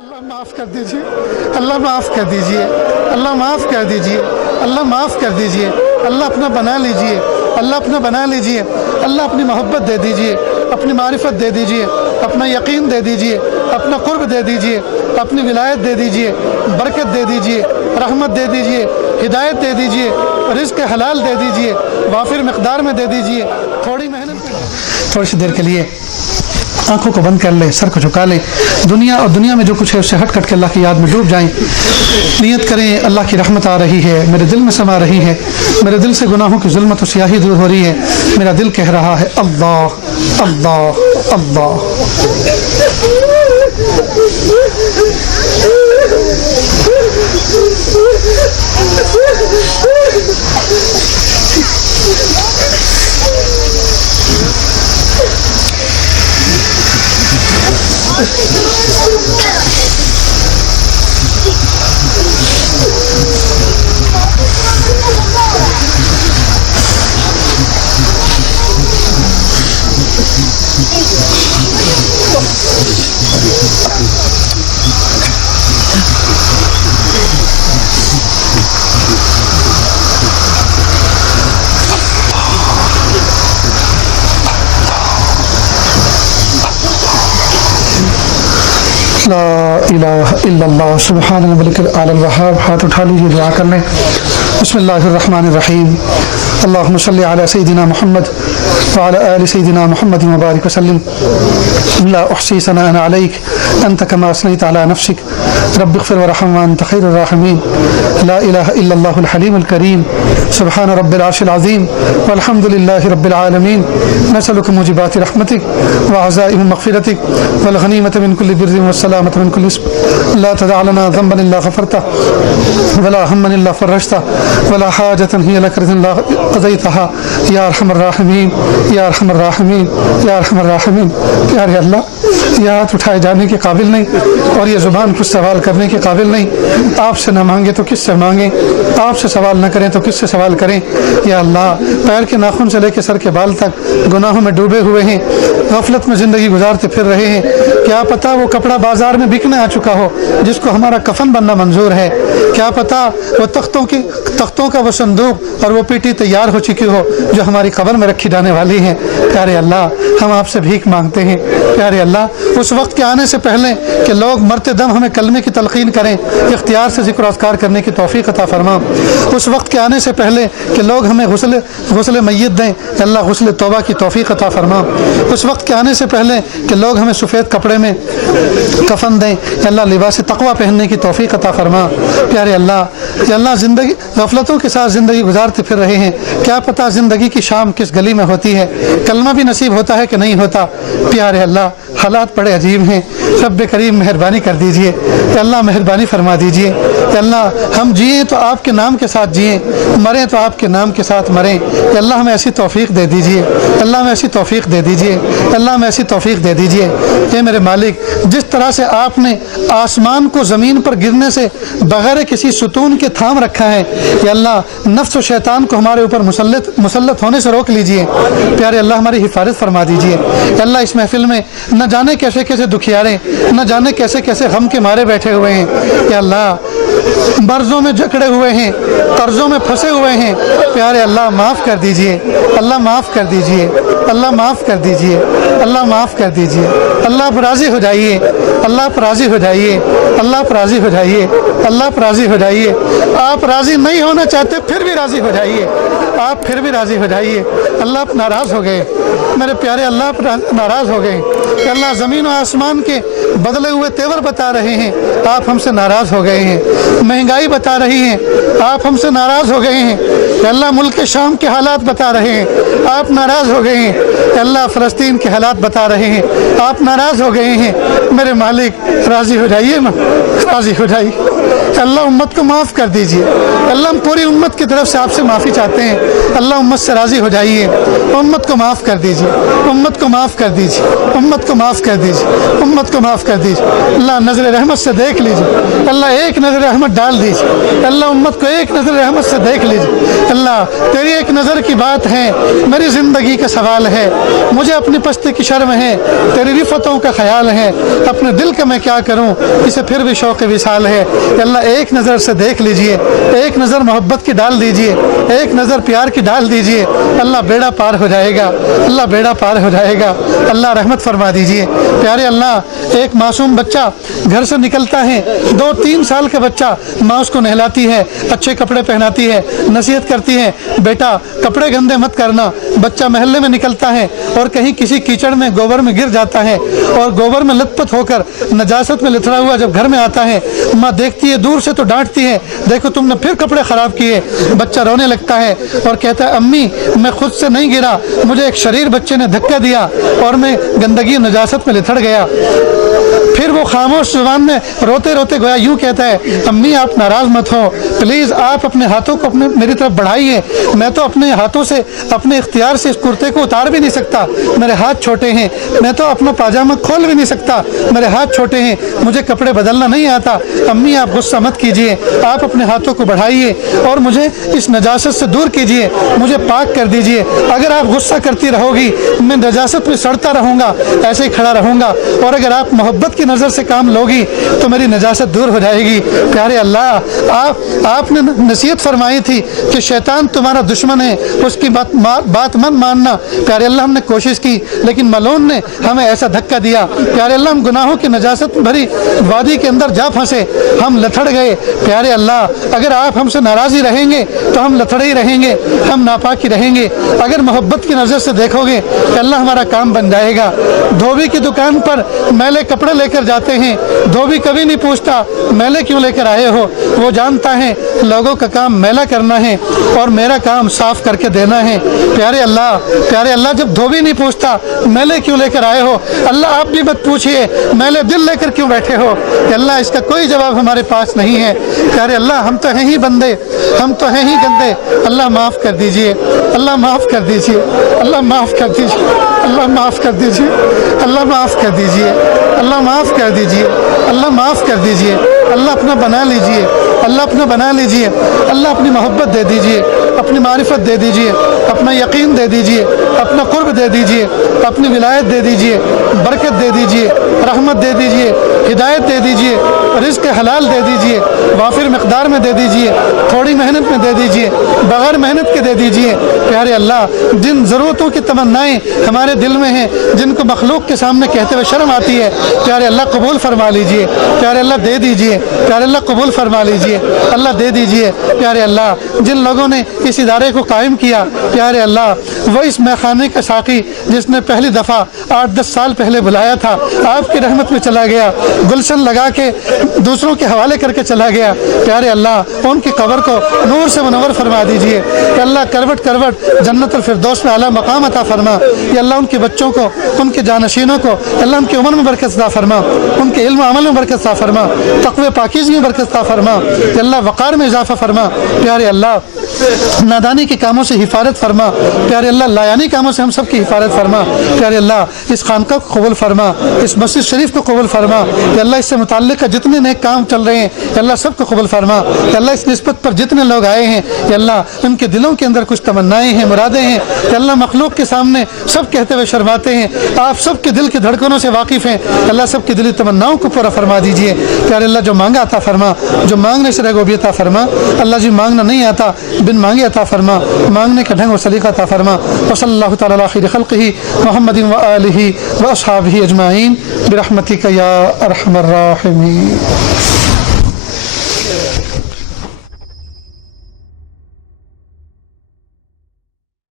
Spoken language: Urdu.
اللہ معاف کر دیجیے، اللہ معاف کر دیجیے، اللہ معاف کر دیجیے، اللہ معاف کر دیجیے، اللہ اپنا بنا لیجیے، اللہ اپنا بنا لیجیے، اللہ اپنی محبت دے دیجیے، اپنی معرفت دے دیجیے، اپنا یقین دے دیجیے، اپنا قرب دے دیجیے، اپنی ولایت دے دیجیے، برکت دے دیجیے، رحمت دے دیجیے، ہدایت دے دیجیے، رزق حلال دے دیجیے، وافر مقدار میں دے دیجیے، تھوڑی محنت تھوڑی سی دیر کے لیے آنکھوں کو بند کر لیں، سر کو جھکا لیں، دنیا اور دنیا میں جو کچھ ہے اس سے ہٹ کٹ کے اللہ کی یاد میں ڈوب جائیں، نیت کریں اللہ کی رحمت آ رہی ہے، میرے دل میں سما رہی ہے، میرے دل سے گناہوں کی ظلمت و سیاہی دور ہو رہی ہے، میرا دل کہہ رہا ہے اللہ اللہ اللہ۔ لا الہ الا اللہ سبحان الملک الاعلی الوہاب۔ ہاتھ اٹھا لیجیے، دعا کر لیں۔ بسم اللہ الرحمن الرحیم۔ اللہم صلی علی سیدنا محمد وعلی آل سیدنا محمد وبارک وسلم۔ لا احصی ثناء علیک انت کما اثنیت علی نفسک رب اغفر ورحم وانت خیر الراحمین۔ لا الہ الا اللہ الحلیم الکریم سبحان رب العرش العظیم والحمد للہ رب العالمین۔ نسألک موجبات رحمتک وعزائم مغفرتک والغنیمۃ من کل بر والسلامۃ من کل اسم۔ لا تدع لنا ذنبا الا غفرته ولا ہما الا فرجته ولا حاجۃ ہی لک رضا الا قضیتها یا ارحم الراحمین یا ارحم الراحمین یا ارحم الراحمین۔ پیارے اللہ، یہ ہاتھ اٹھائے جانے کے قابل نہیں اور یہ زبان کچھ سوال کرنے کے قابل نہیں۔ آپ سے نہ مانگے تو کس سے مانگیں، آپ سے سوال نہ کریں تو کس سے سوال کریں۔ یا اللہ، پیر کے ناخن سے لے کے سر کے بال تک گناہوں میں ڈوبے ہوئے ہیں، غفلت میں زندگی گزارتے پھر رہے ہیں۔ کیا پتہ وہ کپڑا بازار میں بکنے آ چکا ہو جس کو ہمارا کفن بننا منظور ہے، کیا پتہ وہ تختوں کا وہ صندوق اور وہ پیٹی تیار ہو چکی ہو جو ہماری قبر میں رکھی جانے والی ہے۔ پیارے اللہ، ہم آپ سے بھیک مانگتے ہیں۔ پیارے اللہ، اس وقت کے آنے سے پہلے کہ لوگ مرتے دم ہمیں کلمے کی تلقین کریں، اختیار سے ذکر و اذکار کرنے کی توفیق عطا فرما۔ اس وقت کے آنے سے پہلے کہ لوگ ہمیں غسل میت دیں، اللہ غسل توبہ کی توفیق عطا فرما۔ اس وقت کے آنے سے پہلے کہ لوگ ہمیں سفید کپڑے میں کفن دیں، اللہ لباس تقوی پہننے کی توفیق عطا فرما۔ پیارے اللہ، کہ اللہ زندگی غفلتوں کے ساتھ زندگی گزارتے پھر رہے ہیں، کیا پتہ زندگی کی شام کس گلی میں ہوتی ہے، کلمہ بھی نصیب ہوتا ہے کہ نہیں ہوتا۔ پیارے اللہ، حالات بڑے عجیب ہیں، رب کریم مہربانی کر دیجئے، کہ اللہ مہربانی فرما دیجئے، کہ اللہ ہم جئیں تو آپ کے نام کے ساتھ جئیں، مریں تو آپ کے نام کے ساتھ مریں، کہ اللہ ہمیں ایسی توفیق دے دیجئے، اللہ ہمیں ایسی توفیق دے دیجئے، اللہ ہمیں ایسی توفیق دے دیجئے۔ اے میرے مالک، جس طرح سے آپ نے آسمان کو زمین پر گرنے سے بغیر کسی ستون کے تھام رکھا ہے، یا اللہ نفس و شیطان کو ہمارے اوپر مسلط ہونے سے روک لیجئے۔ پیارے اللہ، ہماری حفاظت فرما دیجئے۔ کہ اللہ اس محفل میں نہ جانے کیسے کیسے دکھیارے، نہ جانے کیسے کیسے غم کے مارے بیٹھے ہوئے ہیں، یا اللہ مرضوں میں جکڑے ہوئے ہیں، قرضوں میں پھنسے ہوئے ہیں۔ پیارے اللہ، معاف کر دیجئے، اللہ معاف کر دیجئے، اللہ معاف کر دیجئے، اللہ معاف کر دیجئے۔ اللہ پر راضی ہو جائیے، اللہ پر راضی ہو جائیے، اللہ پر راضی ہو جائیے، اللہ پر راضی ہو جائیے۔ آپ راضی نہیں ہونا چاہتے پھر بھی راضی ہو جائیے، آپ پھر بھی راضی ہو جائیے۔ اللہ آپ ناراض ہو گئے، میرے پیارے اللہ آپ ناراض ہو گئے، کہ اللہ زمین و آسمان کے بدلے ہوئے تیور بتا رہے ہیں، آپ ہم سے ناراض ہو گئے ہیں۔ مہنگائی بتا رہی ہیں، آپ ہم سے ناراض ہو گئے ہیں۔ کہ اللہ ملک شام کے حالات بتا رہے ہیں، آپ ناراض ہو گئے ہیں۔ کہ اللہ فلسطین کے حالات بتا رہے ہیں، آپ ناراض ہو گئے ہیں۔ میرے مالک راضی ہو جائیے، راضی ہو جائیے۔ اللہ امت کو معاف کر دیجیے. اللہ ہم پوری امت کی طرف سے آپ سے معافی چاہتے ہیں. اللہ امت سے راضی ہو جائیے. امت کو معاف کر دیجیے. امت کو معاف کر دیجیے. امت کو معاف کر دیجیے. امت کو معاف کر دیجیے. اللہ نظر رحمت سے دیکھ لیجیے. اللہ ایک نظر رحمت ڈال دیجیے. اللہ امت کو ایک نظر رحمت سے دیکھ لیجیے. اللہ تیری ایک نظر کی بات ہے, میری زندگی کا سوال ہے, مجھے اپنی پستی کی شرم ہے, تیری رفتوں کا خیال ہے, اپنے دل کا میں کیا کروں, اسے پھر بھی شوق وصال ہے. اللہ ایک نظر سے دیکھ لیجئے, ایک نظر محبت کی ڈال دیجئے, ایک نظر پیار کی ڈال دیجئے. اللہ بیڑا پار ہو جائے گا. اللہ بیڑا پار ہو جائے گا. اللہ رحمت فرما دیجئے. پیارے اللہ, ایک معصوم بچہ گھر سے نکلتا ہے, 2-3 سال کا بچہ, ماں اس کو نہلاتی ہے, اچھے کپڑے پہناتی ہے, نصیحت کرتی ہے, بیٹا کپڑے گندے مت کرنا. بچہ محلے میں نکلتا ہے اور کہیں کسی کیچڑ میں گوبر میں گر جاتا ہے, اور گوبر میں لت پت ہو کر نجاست میں لتھڑا ہوا جب گھر میں آتا ہے, ماں دیکھتی ہے دور سے تو ڈانٹتی ہے, دیکھو تم نے پھر کپڑے خراب کیے. بچہ رونے لگتا ہے اور کہتا ہے امی میں خود سے نہیں گرا, مجھے ایک شریر بچے نے دھکا دیا اور میں گندگی نجاست میں لتھڑ گیا. پھر وہ خاموش زبان میں روتے روتے گویا یوں کہتا ہے امی آپ ناراض مت ہو, پلیز آپ اپنے ہاتھوں کو میری طرف بڑھائیے. میں تو اپنے ہاتھوں سے اپنے اختیار سے اس کرتے کو اتار بھی نہیں سکتا, میرے ہاتھ چھوٹے ہیں. میں تو اپنا پاجامہ کھول بھی نہیں سکتا, میرے ہاتھ چھوٹے ہیں, مجھے کپڑے بدلنا نہیں آتا. امی آپ غصہ مت کیجیے, آپ اپنے ہاتھوں کو بڑھائیے اور مجھے اس نجاست سے دور کیجیے, مجھے پاک کر دیجیے. اگر آپ غصہ کرتی رہو گی میں نجاست میں سڑتا رہوں گا, ایسے ہی کھڑا رہوں گا, اور اگر آپ محبت کی نظر سے کام لوگی تو میری نجاست دور ہو جائے گی. پیارے اللہ, آپ نے نصیحت فرمائی تھی کہ شیطان تمہارا دشمن ہے, اس کی بات مت ماننا. پیارے اللہ ہم نے کوشش کی لیکن ملعون نے ہمیں ایسا دھکا دیا. پیارے اللہ ہم گناہوں کی نجاست بھری وادی کے اندر جا پھنسے, ہم لتھڑ گئے. پیارے اللہ اگر آپ ہم سے ناراضی رہیں گے تو ہم لتھڑے ہی رہیں گے, ہم ناپاکی رہیں گے. اگر محبت کی نظر سے دیکھو گے کہ اللہ ہمارا کام بن جائے گا. دھوبی کی دکان پر میلے کپڑے لے کر جاتے ہیں, دھوبی کبھی نہیں پوچھتا میلے کیوں لے کر آئے ہو, وہ جانتا ہے لوگوں کا کام میلہ کرنا ہے اور میرا کام صاف کر کے دینا ہے. پیارے اللہ جب دھوبی نہیں پوچھتا میلے کیوں لے کر آئے ہو, اللہ آپ بھی مت پوچھئے میلے دل لے کر کیوں بیٹھے ہو, کہ اللہ اس کا کوئی جواب ہمارے پاس نہیں ہے. پیارے اللہ ہم تو ہیں ہی بندے, ہم تو ہیں ہی گندے. اللہ معاف کر دیجئے, اللہ معاف کر دیجئے, اللہ معاف کر دیجئے, اللہ معاف کر دیجئے, اللہ معاف کر دیجئے, اللہ معاف کر دیجئے, اللہ معاف کر دیجئے. اللہ اپنا بنا لیجئے, اللہ اپنا بنا لیجئے. اللہ اپنی محبت دے دیجئے, اپنی معرفت دے دیجئے, اپنا یقین دے دیجئے, اپنا قرب دے دیجئے, اپنی ولایت دے دیجئے, برکت دے دیجئے, رحمت دے دیجئے, ہدایت دے دیجئے, رزق حلال دے دیجئے, وافر مقدار میں دے دیجئے, تھوڑی محنت میں دے دیجئے, بغیر محنت کے دے دیجئے. پیارے اللہ جن ضرورتوں کی تمنائیں ہمارے دل میں ہیں, جن کو مخلوق کے سامنے کہتے ہوئے شرم آتی ہے, پیارے اللہ قبول فرما لیجئے. پیارے اللہ دے دیجئے, پیارے اللہ قبول فرما لیجئے, اللہ دے دیجئے. پیارے اللہ جن لوگوں نے اس ادارے کو قائم کیا, پیارے اللہ وہ اس میخانے کا ساقی جس نے پہلی دفعہ 8-10 سال پہلے بلایا تھا, آپ کی رحمت میں چلا گیا, گلشن لگا کے دوسروں کے حوالے کر کے چلا گیا. پیارے اللہ ان کی قبر کو نور سے منور فرما دیجئے. کہ اللہ کروٹ کروٹ جنت الفردوس میں اعلیٰ مقام عطا فرما. یا اللہ ان کے بچوں کو, ان کے جانشینوں کو اللہ ان کی عمر میں برکت عطا فرما, ان کے علم و عمل میں برکت عطا فرما, تقوی پاکیزگی میں برکت عطا فرما. یا اللہ وقار میں اضافہ فرما. پیارے اللہ نادانی کے کاموں سے حفاظت فرما. پیارے اللہ لایانی کاموں سے ہم سب کی حفاظت فرما. پیارے اللہ اس خانقاہ کو قبول فرما, اس مسجد شریف کو قبول فرما. یا اللہ اس سے متعلق جتنے نیک کام چل رہے ہیں یا اللہ سب کو قبول فرما. یا اللہ اس نسبت پر جتنے لوگ آئے ہیں یا اللہ ان کے دلوں کے اندر کچھ تمنائیں ہیں, مرادیں ہیں, یا اللہ مخلوق کے سامنے سب کہتے ہوئے شرماتے ہیں, آپ سب کے دل کی دھڑکنوں سے واقف ہیں. اللہ سب کی دلی تمناؤں کو پورا فرما دیجئے. پیارے اللہ جو مانگا عطا فرما, جو مانگنے سے رہے عطا فرما. اللہ جی مانگنا نہیں آتا, بن مانگے عطا فرما, مانگنے کا ڈھنگ و سلیقہ عطا فرما. وصلی اللہ تعالی علی خیر خلقہ محمد و آلہ و اصحابہ اجمعین برحمتک یا ارحم الراحمین.